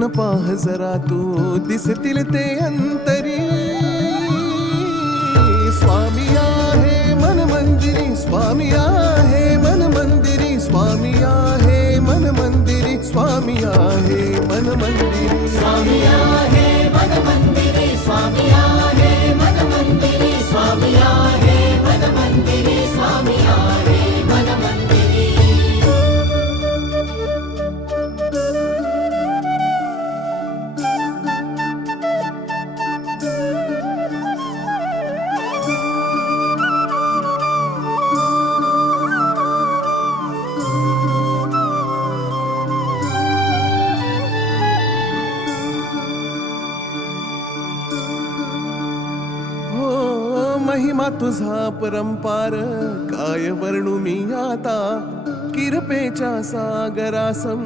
फिरून पाह जरा तू दिसतील ते अंतरी. स्वामी आहे मन मंदिरी, स्वामी आहे मन मंदिरी, स्वामी आहे मन मंदिरी, स्वामी आहे मन मंदिरी. स्वामी आहे मन मंदिरी, स्वामी आहे मन मंदिरी, स्वामी आहे मन मंदिरी, स्वामी आहे मन मंदिरी. महिमा तुझा परंपार काय वर्णू मी आता. किरपेच्या सागरासम